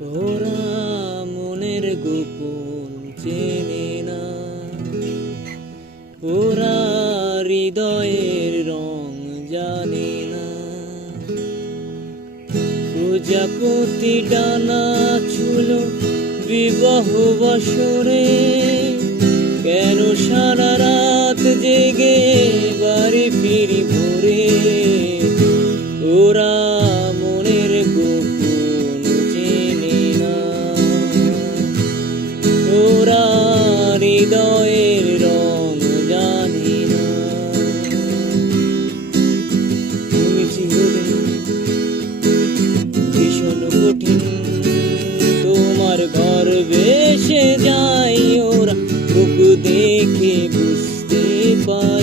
ওরা মনের গোপন চেনে না, ওরা হৃদয়ের রং জানে না। প্রজাপতি ডানা ছিল বিবাহ বসরে, কেন সারা রাত জেগে বাড়ি ফিরি ভোরে। ওরা মনের গোপন চেনে না, ওরা হৃদয়ের রং জানে না। তুমি চিরদিন ভীষণ কঠিন, তোমার ঘর ভেসে যায় ওরা মুখ দেখে বুঝতে পারে।